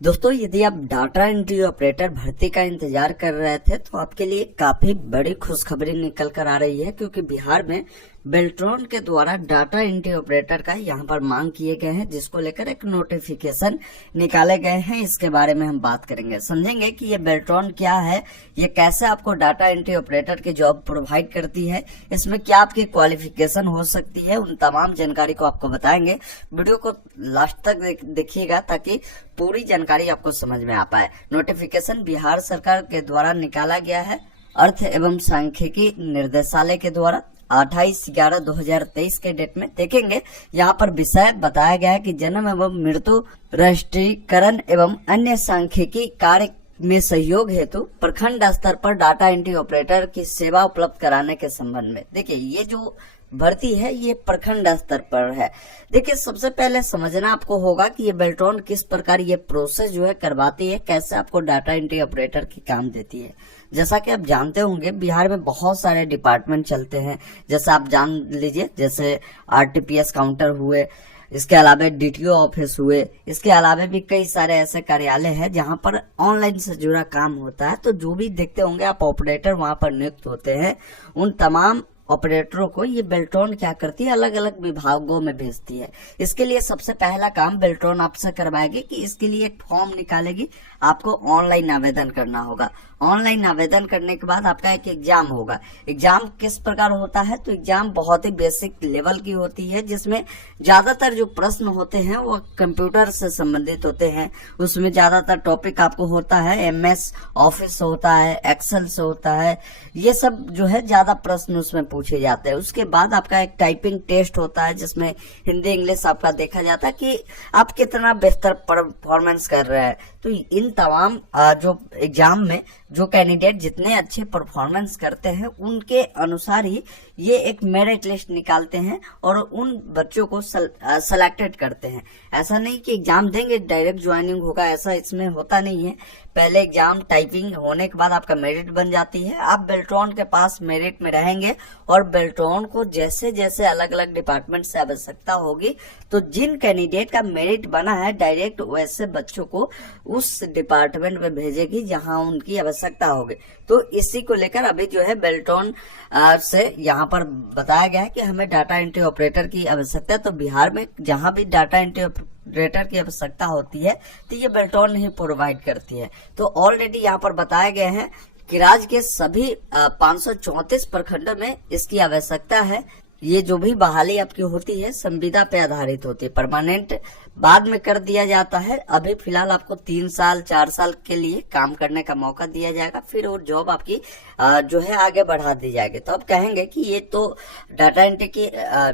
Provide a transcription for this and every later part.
दोस्तों, यदि आप डाटा एंट्री ऑपरेटर भर्ती का इंतजार कर रहे थे तो आपके लिए काफी बड़ी खुशखबरी निकल कर आ रही है, क्योंकि बिहार में बेल्ट्रॉन के द्वारा डाटा एंट्री ऑपरेटर का यहाँ पर मांग किए गए हैं, जिसको लेकर एक नोटिफिकेशन निकाले गए हैं। इसके बारे में हम बात करेंगे, समझेंगे कि ये बेल्ट्रॉन क्या है, ये कैसे आपको डाटा एंट्री ऑपरेटर की जॉब प्रोवाइड करती है, इसमें क्या आपकी क्वालिफिकेशन हो सकती है, उन तमाम जानकारी को आपको बताएंगे। वीडियो को लास्ट तक देखिएगा ताकि पूरी जानकारी आपको समझ में आ पाए। नोटिफिकेशन बिहार सरकार के द्वारा निकाला गया है, अर्थ एवं सांख्यिकी निर्देशालय के द्वारा 28/11/2023 के डेट में। देखेंगे यहाँ पर विषय बताया गया है कि जन्म एवं मृत्यु रजिस्ट्रीकरण एवं अन्य सांख्यिकी कार्य में सहयोग हेतु प्रखंड स्तर पर डाटा एंट्री ऑपरेटर की सेवा उपलब्ध कराने के संबंध में। देखिए, ये जो भर्ती है ये प्रखंड स्तर पर है। देखिए, सबसे पहले समझना आपको होगा कि ये बेल्ट्रॉन किस प्रकार ये प्रोसेस जो है करवाती है, कैसे आपको डाटा एंट्री ऑपरेटर की काम देती है। जैसा कि आप जानते होंगे, बिहार में बहुत सारे डिपार्टमेंट चलते हैं। जैसे आप जान लीजिए, जैसे आरटीपीएस काउंटर हुए, इसके अलावा डीटीओ ऑफिस हुए, इसके अलावा भी कई सारे ऐसे कार्यालय हैं जहां पर ऑनलाइन से जुड़ा काम होता है। तो जो भी देखते होंगे आप ऑपरेटर वहां पर नियुक्त होते हैं, उन तमाम ऑपरेटरों को ये बेल्ट्रॉन क्या करती है, अलग अलग विभागों में भेजती है। इसके लिए सबसे पहला काम बेल्ट्रॉन आपसे करवाएगी कि इसके लिए एक फॉर्म निकालेगी, आपको ऑनलाइन आवेदन करना होगा। ऑनलाइन आवेदन करने के बाद आपका एक एग्जाम होगा। एग्जाम किस प्रकार होता है, तो एग्जाम बहुत ही बेसिक लेवल की होती है, जिसमें ज्यादातर जो प्रश्न होते हैं वो कंप्यूटर से संबंधित होते हैं। उसमें ज्यादातर टॉपिक आपको होता है एमएस ऑफिस से होता है, एक्सेल से होता है, ये सब जो है ज्यादा प्रश्न उसमें पूछे जाते हैं। उसके बाद आपका एक टाइपिंग टेस्ट होता है, जिसमें हिंदी इंग्लिश आपका देखा जाता है कि आप कितना बेहतर परफॉर्मेंस कर रहे हैं। तो इन तमाम जो एग्जाम में जो कैंडिडेट जितने अच्छे परफॉर्मेंस करते हैं उनके अनुसार ही ये एक मेरिट लिस्ट निकालते हैं और उन बच्चों को सेलेक्टेड करते हैं। ऐसा नहीं कि एग्जाम देंगे डायरेक्ट ज्वाइनिंग होगा, ऐसा इसमें होता नहीं है। पहले एग्जाम टाइपिंग होने के बाद आपका मेरिट बन जाती है। आप बेल्ट्रॉन के पास मेरिट में रहेंगे और बेल्ट्रॉन को जैसे जैसे अलग अलग डिपार्टमेंट से आवश्यकता होगी, तो जिन कैंडिडेट का मेरिट बना है डायरेक्ट वैसे बच्चों को उस डिपार्टमेंट में भेजेगी जहां उनकी आवश्यकता होगी। तो इसी को लेकर अभी जो है बेल्ट्रॉन से यहाँ पर बताया गया है कि हमें डाटा एंट्री ऑपरेटर की आवश्यकता है। तो बिहार में जहां भी डाटा एंट्री ऑपरेटर की आवश्यकता होती है तो ये बेल्ट्रॉन ही प्रोवाइड करती है। तो ऑलरेडी यहाँ पर बताया गया है कि राज्य के सभी 534 प्रखंडों में इसकी आवश्यकता है। ये जो भी बहाली आपकी होती है संविदा पे आधारित होती है, परमानेंट बाद में कर दिया जाता है। अभी फिलहाल आपको 3 साल 4 साल के लिए काम करने का मौका दिया जाएगा, फिर वो जॉब आपकी जो है आगे बढ़ा दी जाएगी। तो अब कहेंगे कि ये तो डाटा एंट्री की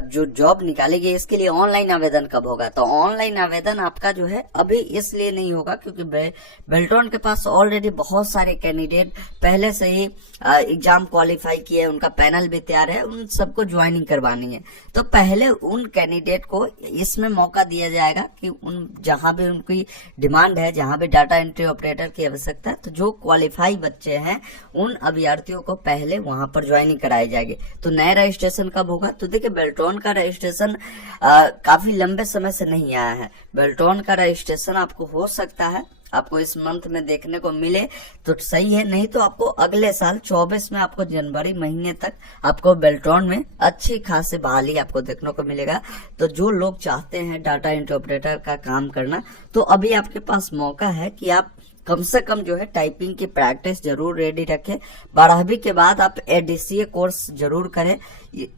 जो जॉब निकाली गई इसके लिए ऑनलाइन आवेदन कब होगा। तो ऑनलाइन आवेदन आपका जो है अभी इसलिए नहीं होगा क्योंकि बेल्ट्रॉन के पास ऑलरेडी बहुत सारे कैंडिडेट पहले से ही एग्जाम क्वालिफाई किए, उनका पैनल भी तैयार है, उन सबको ज्वाइनिंग करवानी है। तो पहले उन कैंडिडेट को इसमें मौका दिया जाएगा कि उन जहां भी उनकी डिमांड है, जहां भी डाटा एंट्री ऑपरेटर की आवश्यकता है, तो जो क्वालिफाई बच्चे हैं उन अभ्यर्थियों को पहले वहां पर ज्वाइनिंग कराई जाएगी। तो नया रजिस्ट्रेशन कब होगा, तो देखिए बेल्ट्रॉन का रजिस्ट्रेशन काफी लंबे समय से नहीं आया है। बेल्ट्रॉन का रजिस्ट्रेशन आपको हो सकता है आपको इस मंथ में देखने को मिले तो सही है, नहीं तो आपको अगले साल 24 में आपको जनवरी महीने तक आपको बेल्ट्रॉन में अच्छी खासी बहाली आपको देखने को मिलेगा। तो जो लोग चाहते हैं डाटा एंट्री ऑपरेटर का काम करना, तो अभी आपके पास मौका है कि आप कम से कम जो है टाइपिंग की प्रैक्टिस जरूर रेडी रखें। 12वीं के बाद आप एडीसीए कोर्स जरूर करें,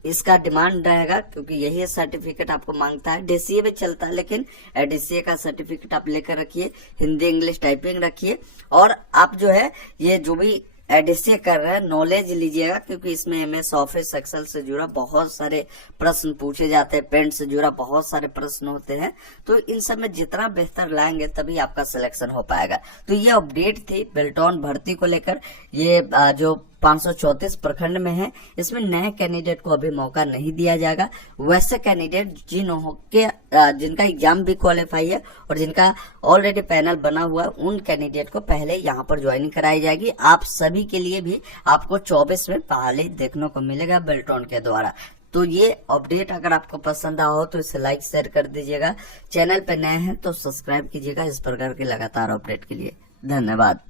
इसका डिमांड रहेगा क्योंकि यही सर्टिफिकेट आपको मांगता है। डीसीए भी चलता है लेकिन एडीसीए का सर्टिफिकेट आप लेकर रखिए, हिंदी इंग्लिश टाइपिंग रखिए और आप जो है ये जो भी एडीसीए कर रहे हैं नॉलेज लीजिएगा, क्योंकि इसमें एमएस ऑफिस एक्सेल से जुड़ा बहुत सारे प्रश्न पूछे जाते हैं, पेंट से जुड़ा बहुत सारे प्रश्न होते हैं। तो इन सब में जितना बेहतर लाएंगे तभी आपका सिलेक्शन हो पाएगा। तो ये अपडेट थी बेल्ट्रॉन भर्ती को लेकर। ये जो 534 प्रखंड में है, इसमें नए कैंडिडेट को अभी मौका नहीं दिया जाएगा। वैसे कैंडिडेट जिनका एग्जाम भी क्वालिफाई है और जिनका ऑलरेडी पैनल बना हुआ है, उन कैंडिडेट को पहले यहाँ पर ज्वाइनिंग कराई जाएगी। आप सभी के लिए भी आपको 24 में बहाली देखने को मिलेगा बेल्ट्रॉन के द्वारा। तो ये अपडेट अगर आपको पसंद आया हो तो इसे लाइक शेयर कर दीजिएगा। चैनल पे नए हैं तो सब्सक्राइब कीजिएगा इस प्रकार के लगातार अपडेट के लिए। धन्यवाद।